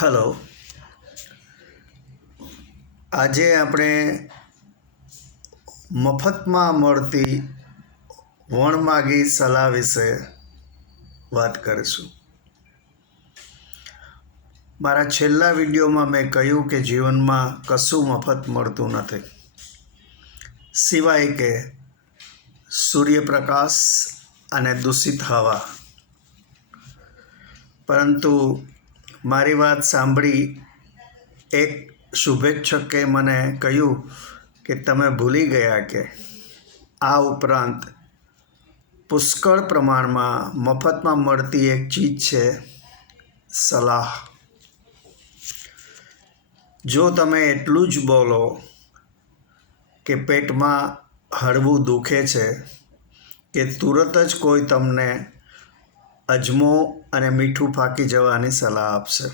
Hello. આજે આપણે મફતમાં મળતી વણમાગી સલાહ વિશે વાત કરીશું. મારા છેલ્લા વિડીયોમાં મેં કહ્યું કે જીવનમાં કશું મફત મળતું નથી. સિવાય કે સૂર્યપ્રકાશ અને દૂષિત હવા. પરંતુ મારી વાત સાંભળી એક શુભેચ્છકે મને કહ્યું કે તમે ભૂલી ગયા કે આ ઉપરાંત પુષ્કળ પ્રમાણમાં મફતમાં મળતી એક ચીજ છે સલાહ. જો તમે એટલું જ બોલો કે પેટમાં હળવું દુખે છે કે તુરત જ કોઈ તમને અજમો અને મીઠું ફાંકી જવાની સલાહ આપશે.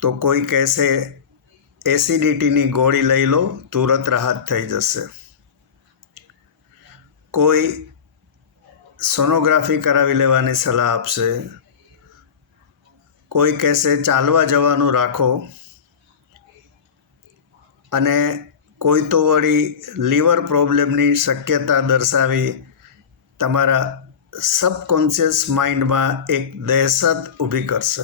તો કોઈ કહેશે, એસિડિટીની ગોળી લઈ લો, તુરત રાહત થઈ જશે. કોઈ સોનોગ્રાફી કરાવી લેવાની સલાહ આપશે. કોઈ કહેશે, ચાલવા જવાનું રાખો. અને કોઈ તો વળી લીવર પ્રોબ્લેમની શક્યતા દર્શાવી તમારા સબકોન્શિયસ માઇન્ડમાં એક દહેશત ઊભી કરશે.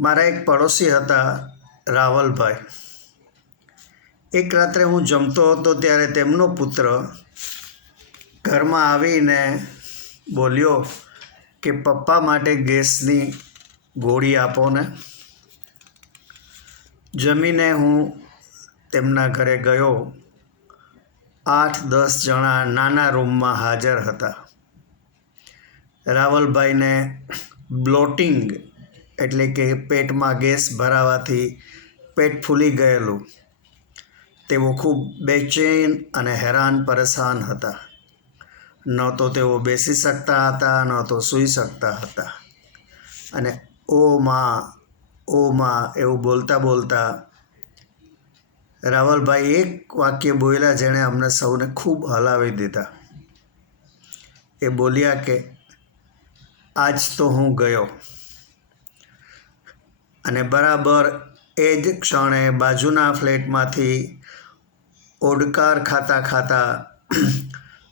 મારા એક પડોશી હતા રાવલભાઈ. એક રાત્રે હું જમતો હતો ત્યારે તેમનો પુત્ર ઘરમાં આવીને બોલ્યો કે, પપ્પા માટે ગેસની ગોળી આપો ને. જમીને હું તેમના ઘરે ગયો. આઠ દસ જણા નાના રૂમમાં હાજર હતા. રાવલભાઈને બ્લોટિંગ એટલે કે પેટમાં ગેસ ભરાવાથી પેટ ફૂલી ગયેલું. તેઓ ખૂબ બેચેન અને હેરાન પરેશાન હતા. ન તો તેઓ બેસી શકતા હતા, ન તો સૂઈ શકતા હતા. અને ઓ માં ઓ માં એવું બોલતા બોલતા રાવલભાઈ એક વાક્ય બોલ્યા જેણે અમને સૌને ખૂબ હલાવી દીધા. એ બોલ્યા કે, આજ તો હું ગયો. અને બરાબર એ જ ક્ષણે બાજુના ફ્લેટમાંથી ઓડકાર ખાતા ખાતા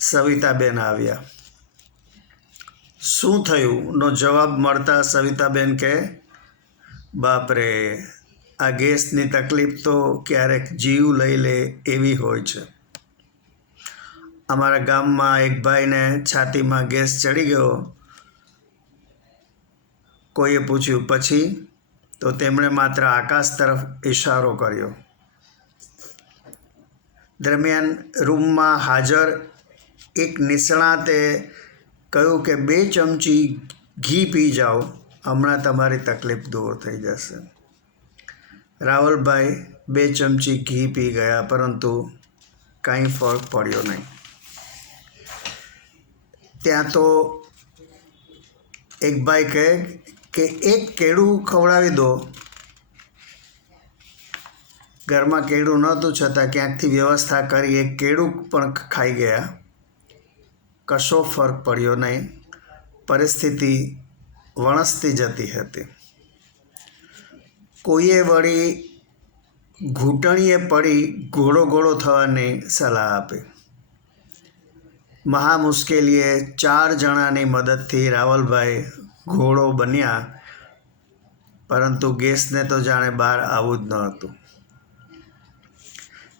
સવિતાબેન આવ્યા. શું થયું? નો જવાબ મળતા સવિતાબેન કે, બાપરે આ ગેસની તકલીફ તો ક્યારેક જીવ લઈ લે એવી હોય છે. અમારા ગામમાં એક ભાઈને છાતીમાં ગેસ ચડી ગયો. કોઈએ પૂછ્યું, પછી? તો તેમણે માત્ર આકાશ તરફ ઇશારો કર્યો. દરમિયાન રૂમમાં હાજર એક નિષ્ણાતે કહ્યું કે, બે ચમચી ઘી પી જાઓ, હમણાં તમારી તકલીફ દૂર થઈ જશે. રાવલભાઈ બે ચમચી ઘી પી ગયા, પરંતુ કાંઈ ફરક પડ્યો નહીં. ત્યાં તો એક ભાઈ કહે કે, એક કેળું ખવડાવી દો. ઘરમાં કેળું નહોતું, છતાં ક્યાંકથી વ્યવસ્થા કરી, એક કેળું પણ ખાઈ ગયા. કશો ફરક પડ્યો નહીં. પરિસ્થિતિ વણસતી જતી હતી. કોઈએ વળી ઘૂંટણીએ પડી ઘોડો ઘોડો થવાની સલાહ આપી. મહા મુશ્કેલીએ ચાર જણાની મદદથી રાવલભાઈ ઘોડો બન્યા, પરંતુ ગેસને તો જાણે બહાર આવવું જ ન હતું.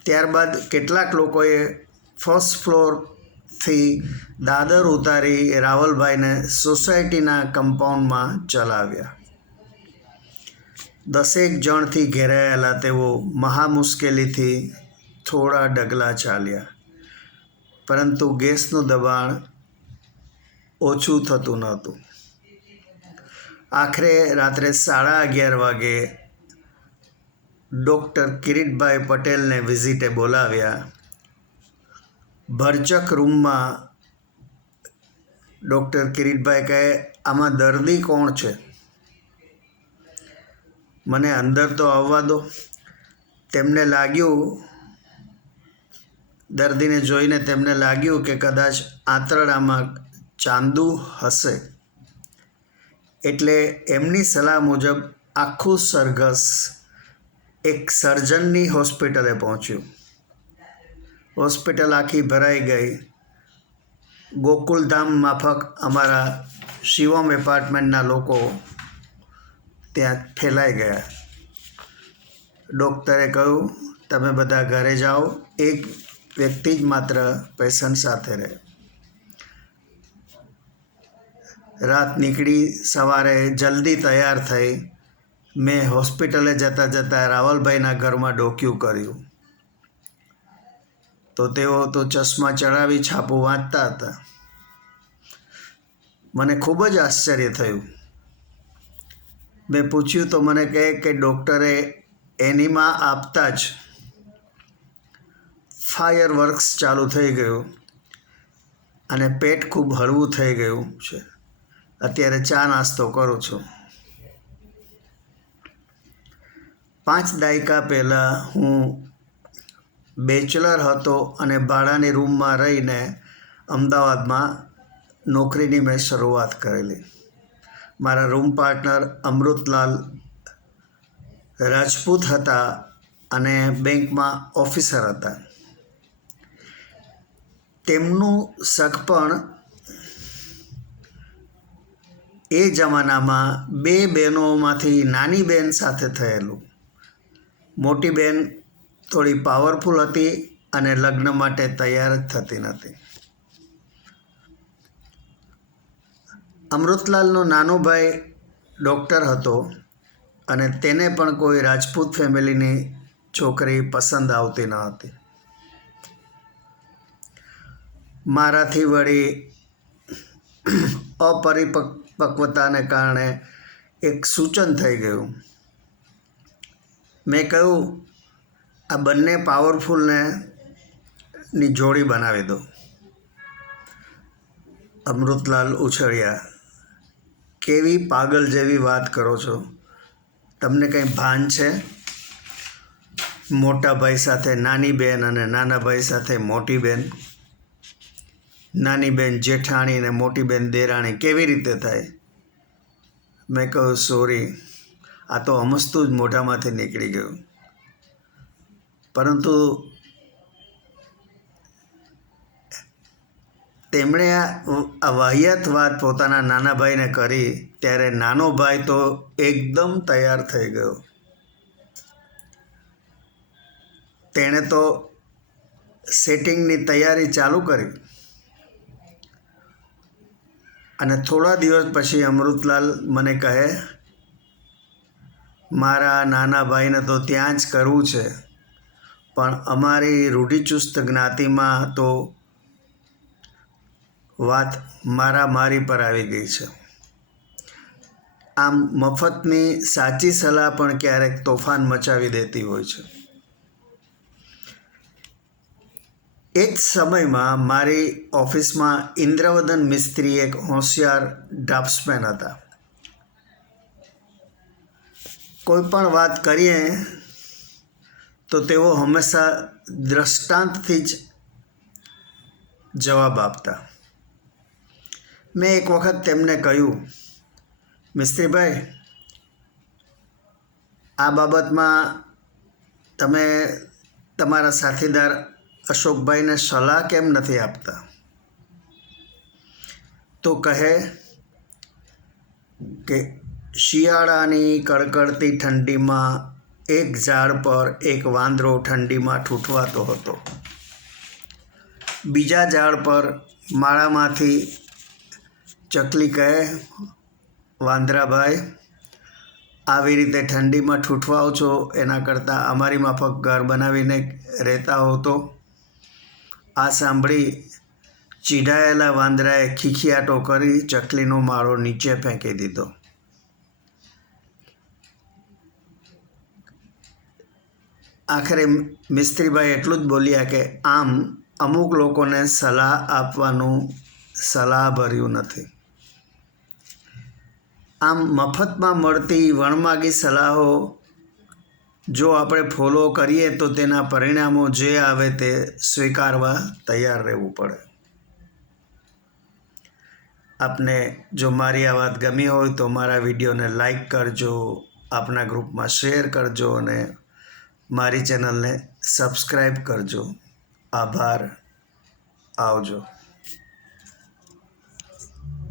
ત્યારબાદ કેટલાક લોકોએ ફર્સ્ટ ફ્લોરથી દાદર ઉતારી રાવલભાઈને સોસાયટીના કમ્પાઉન્ડમાં ચલાવ્યા. દસેક જણથી ઘેરાયેલા તેઓ મહા મુશ્કેલીથી થોડા ડગલા ચાલ્યા. પરંતુ ગેસનું દબાણ ઓછું થતું નહોતું. આખરે રાત્રે સાડા અગિયાર વાગે ડૉક્ટર કિરીટભાઈ પટેલને વિઝિટે બોલાવ્યા. ભરચક રૂમમાં ડૉક્ટર કિરીટભાઈ કહે, આમાં દર્દી કોણ છે? મને અંદર તો આવવા દો. તેમને લાગ્યું, દર્દીને જોઈને તેમને લાગ્યું કે કદાચ આંતરડામાં ચાંદુ હશે. એટલે એમની સલાહ મુજબ આખું સરઘસ એક સર્જનની હોસ્પિટલે પહોંચ્યું. હોસ્પિટલ આખી ભરાઈ ગઈ. ગોકુલધામ માફક અમારા શિવમ એપાર્ટમેન્ટના લોકો ત્યાં ફેલાઈ ગયા. ડૉક્ટરે કહ્યું, તમે બધા ઘરે જાઓ. એક વ્યક્તિ જ માત્ર પેશન્ટ સાથે રહે. રાત નીકળી, સવારે જલ્દી તૈયાર થઈ, મેં હોસ્પિટલે જતાં જતાં રાવલભાઈના ઘરમાં ડોક્યું કર્યું. તો તેઓ તો ચશ્મા ચડાવી છાપું વાંચતા હતા. મને ખૂબ જ આશ્ચર્ય થયું. મેં પૂછ્યું તો મને કહે કે ડૉક્ટરે એનીમાં આપતા જ ફાયર વર્ક્સ ચાલુ થઈ ગયું અને પેટ ખૂબ હળવું થઈ ગયું છે. અત્યારે ચા નાસ્તો કરું છું. પાંચ દાયકા પહેલાં હું બેચલર હતો અને ભાડાની રૂમમાં રહીને અમદાવાદમાં નોકરીની મેં શરૂઆત કરેલી. મારા રૂમ પાર્ટનર અમૃતલાલ રાજપૂત હતા અને બેંકમાં ઓફિસર હતા. તેમનું સગપણ એ જમાનામાં બે બહેનોમાંથી નાની બહેન સાથે થયેલું. મોટી બહેન થોડી પાવરફુલ હતી અને લગ્ન માટે તૈયાર જ થતી નથી અમૃતલાલનો નાનો ભાઈ ડૉક્ટર હતો અને તેને પણ કોઈ રાજપૂત ફેમિલીની છોકરી પસંદ આવતી ન હતી. મારાથી વળી અપરિપક્વતાને કારણે એક સૂચન થઈ ગયું. મેં કહ્યું, આ બંને પાવરફુલને ની જોડી બનાવી દો. અમૃતલાલ ઉછળ્યા. કેવી પાગલ જેવી વાત કરો છો? તમને કંઈ ભાન છે? મોટા ભાઈ સાથે નાની બેન અને નાના ભાઈ સાથે મોટી બેન. નાની બેન જેઠાણી ને મોટી બેન દેરાણી કેવી રીતે થાય? મેં કહ્યું, સોરી, આ તો અમસ્તું જ મોઢામાંથી નીકળી ગયું. પરંતુ તેમણે આ વાહિયાત વાત પોતાના નાના ભાઈને કરી, ત્યારે નાનો ભાઈ તો એકદમ તૈયાર થઈ ગયો. તેણે તો સેટિંગની તૈયારી ચાલુ કરી. અને થોડા દિવસ પછી અમૃતલાલ મને કહે, મારા નાના ભાઈને તો ત્યાં જ કરવું છે, પણ અમારી રૂઢિચુસ્ત જ્ઞાતિમાં તો વાત મારા મારી પર આવી ગઈ છે. આમ મફતની સાચી સલાહ પણ ક્યારેક તોફાન મચાવી દેતી હોય છે. એ જ સમયમાં મારી ઓફિસમાં ઇન્દ્રવદન મિસ્ત્રી એક હોશિયાર ડ્રાફ્ટ્સમેન હતા. કોઈ પણ વાત કરીએ તો તેઓ હંમેશા દ્રષ્ટાંતથી જ જવાબ આપતા. મેં એક વખત તેમને કહ્યું, મિસ્ત્રીભાઈ, આ બાબતમાં તમે તમારા સાથીદાર અશોકભાઈને સલાહ કેમ નથી આપતા? તો કહે કે, શિયાળાની કડકડતી ઠંડીમાં એક ઝાડ પર એક વાંદરો ઠંડીમાં ઠૂંઠવાતો હતો. બીજા ઝાડ પર માળામાંથી ચકલી કહે વાંદરાભાઈ, આવી રીતે ઠંડીમાં ઠૂંઠવાઓ છો એના કરતાં અમારી માફક ઘર બનાવીને રહેતા હો તો? આ સાંભળી ચીડાયેલા વાંદરાએ ખીખીયાટો કરી ચકલીનો માળો નીચે ફેંકી દીધો. આખરે મિસ્ત્રીભાઈ એટલું જ બોલ્યા કે, આમ અમુક લોકોને સલાહ આપવાનું સલાહ ભર્યું નથી. આમ મફતમાં મળતી વણમાગી સલાહો જો આપણે ફોલો કરીએ તો તેના પરિણામો જે આવે તે સ્વીકારવા તૈયાર રહેવું પડે. આપને જો મારી આ વાત ગમી હોય તો મારા વિડીયોને લાઈક કરજો, આપના ગ્રુપમાં શેર કરજો અને મારી ચેનલને સબસ્ક્રાઈબ કરજો. આભાર. આવજો.